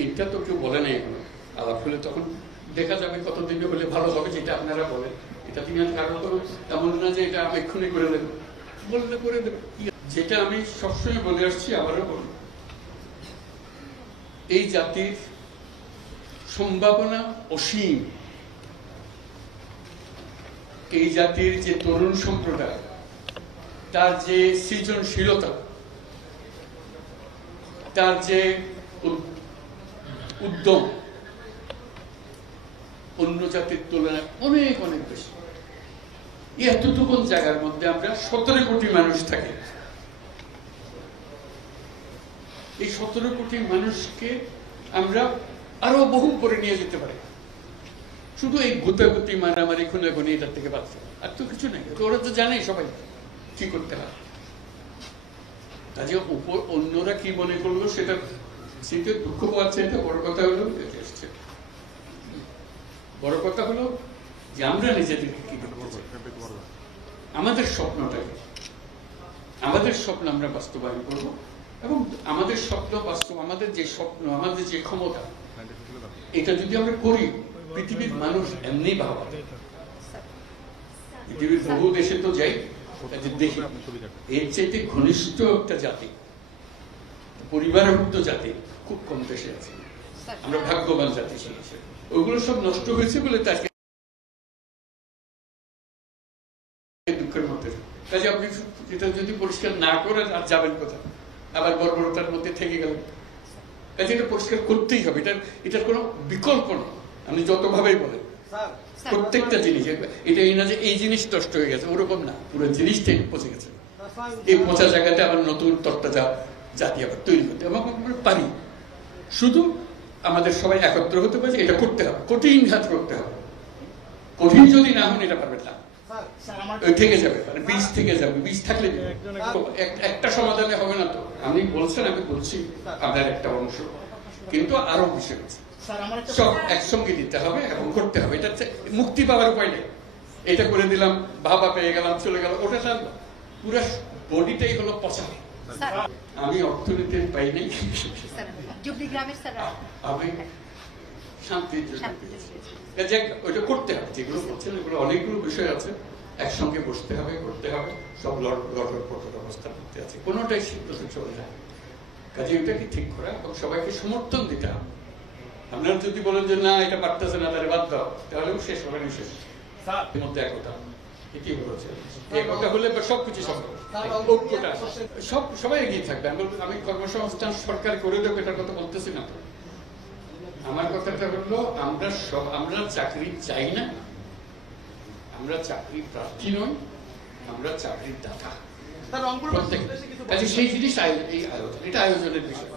এইটা তো কেউ বলে নাই এখনো। আলাপ হলে তখন দেখা যাবে কতদিনে হলে ভালো হবে, যেটা আপনারা বলেন। এটা তিনি কারণ তো এমন না যে এটা আমি এক্ষুনি করে দেবো, বললে করে দেবো। যেটা আমি সবসময় বলে আসছি, আবারও বলি, এই জাতির সম্ভাবনা অসীম। এই জাতির যে তরুণ সম্প্রদায়, তার যে সৃজনশীলতা, তার যে উদ্যম অন্য জাতির তুলনায় অনেক অনেক বেশি। এতটুকু জায়গার মধ্যে আমরা 17 কোটি মানুষ থাকি। এই 17 কোটি মানুষকে আমরা আরো বহু করে নিয়ে যেতে পারি, শুধু এই গুতাগুতি মারামারি খুনাখুনি এটার থেকে বাঁচতে। আর তো কিছু নেই, ওরা তো জানে সবাই কি করতে হয়। কাজে উপর অন্যরা কি মনে করলো সেটা দুঃখ পাচ্ছে। এটা বড় কথা হলো, বড় কথা হলো যে আমরা নিজেদেরকে কি করতে চাই, আমাদের স্বপ্নটাকে, আমাদের স্বপ্ন আমরা বাস্তবায়ন করব। এবং আমাদের স্বপ্ন বাস্তব, আমাদের যে স্বপ্ন, আমাদের যে ক্ষমতা, এটা যদি আমরা করি, পৃথিবীর মানুষ এমনি ভাবা, পৃথিবীর বহু দেশে তো যাই, দেখি এর চাইতে ঘনিষ্ঠ একটা জাতি, পরিবারভুক্ত জাতি খুব কম দেশে আছে। আমরা ভাগ্যবান জাতি ছিল। ওইগুলো সব নষ্ট হয়েছে বলে তাকে দুঃখের মধ্যে। কাজে আপনি এটা যদি পরিষ্কার না করে আর যাবেন কোথায়, আবার বর্বরতার মধ্যে থেকে গেলেন। কাজে এটা পরিষ্কার করতেই হবে, এটার কোনো বিকল্প নেই। আপনি যতভাবেই বলেন, প্রত্যেকটা জিনিস, এটা এই না যে এই জিনিস নষ্ট হয়ে গেছে, ওরকম না, পুরো জিনিসটাই পচে গেছে। এই পচা জায়গাতে আবার নতুন তত্ত্বটা জাতি আবার তৈরি করতে এবং আমরা পারি। শুধু আমাদের সবাই একত্র হতে পারে, এটা করতে হবে, কঠিন কাজ করতে হবে। কঠিন যদি না হন এটা পারবেন না, থেকে যাবে, মানে বীজ থেকে যাবে। বীজ থাকলে একটা সমাধানে হবে না। তো আপনি বলছেন, আমি বলছি আপনার একটা অংশ, কিন্তু আরো বিষয় আছে, সব একসঙ্গে দিতে হবে এবং করতে হবে। এটা মুক্তি পাওয়ার উপায় নেই। এটা করে দিলাম, ভাবা পেয়ে গেলাম, চলে গেল, ওটা পুরো বডিটাই হলো পচা। আমি অর্থনীতির পাই নাই, আমি শান্তির জন্য ওইটা করতে হবে। যেগুলো করছেন এগুলো অনেকগুলো বিষয় আছে, একসঙ্গে বসতে হবে, করতে হবে। সব লটপট অবস্থা করতে আছে, কোনোটাই সিদ্ধান্ত চলে যায়। কাজে এটাকে ঠিক করা এবং সবাইকে সমর্থন দিতে হবে। আপনারা যদি বলেন যে না এটা পারতেছে না, তাহলে বাদ দাও, তাহলেও শেষ হবে না। শেষ মধ্যে একতা, এটি বলেছে, একতা হলে সবকিছু সম্ভব। ঐক্যটা সবাই এগিয়ে থাকবে। আমি কর্মসংস্থান সরকার করে দেবো এটার কথা বলতেছি না। আমার কথাটা হলো, আমরা চাকরি চাই না, আমরা চাকরি প্রার্থী নই, আমরা চাকরির দাতা। সেই জিনিস এই আয়োজন, এটা আয়োজনের বিষয়।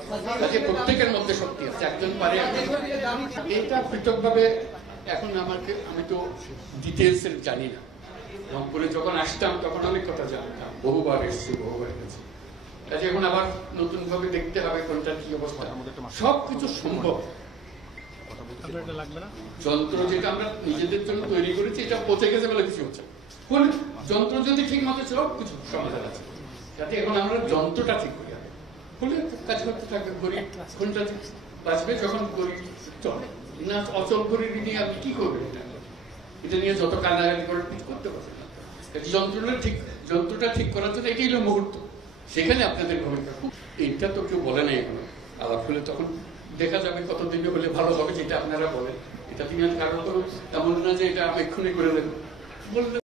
প্রত্যেকের মধ্যে শক্তি আছে, একজন পারে। এটা পৃথকভাবে এখন আমি তো ডিটেলস এর জানি না। রংপুরে যখন আসতাম তখন অনেক কথা জানতাম, বহুবার এসেছি, বহুবার গেছি। কাজে এখন আবার নতুন ভাবে দেখতে হবে কোনটার কি অবস্থা। সবকিছু সম্ভব। যন্ত্র যেটা আমরা নিজেদের জন্য তৈরি করেছি, এটা পচে গেছে বলে কিছু হচ্ছে। যন্ত্র যদি ঠিক মতো সব কিছু সমাধান আছে, যাতে এখন আমরা যন্ত্রটা ঠিক করি, হলে কাজ করতে থাকবে। গরিব কোনটা বাঁচবে যখন গরিব চলে না, অচল গরিব নিয়ে আপনি কি করবেন? এটা নিয়ে যত কান্নাকাটি করে কিছু করতে পারবেন না। যন্ত্রটা ঠিক করার জন্য এটাই হলো মুহূর্ত, সেখানে আপনাদের ভূমিকা খুব। এইটা তো কেউ বলে নাই এখনো। আলাপ হলে তখন দেখা যাবে কতদিনে হলে ভালো হবে, যেটা আপনারা বলেন। এটা তিনি কারণ তো এমন না যে এটা আমি এক্ষুনি করে দেবো, বললে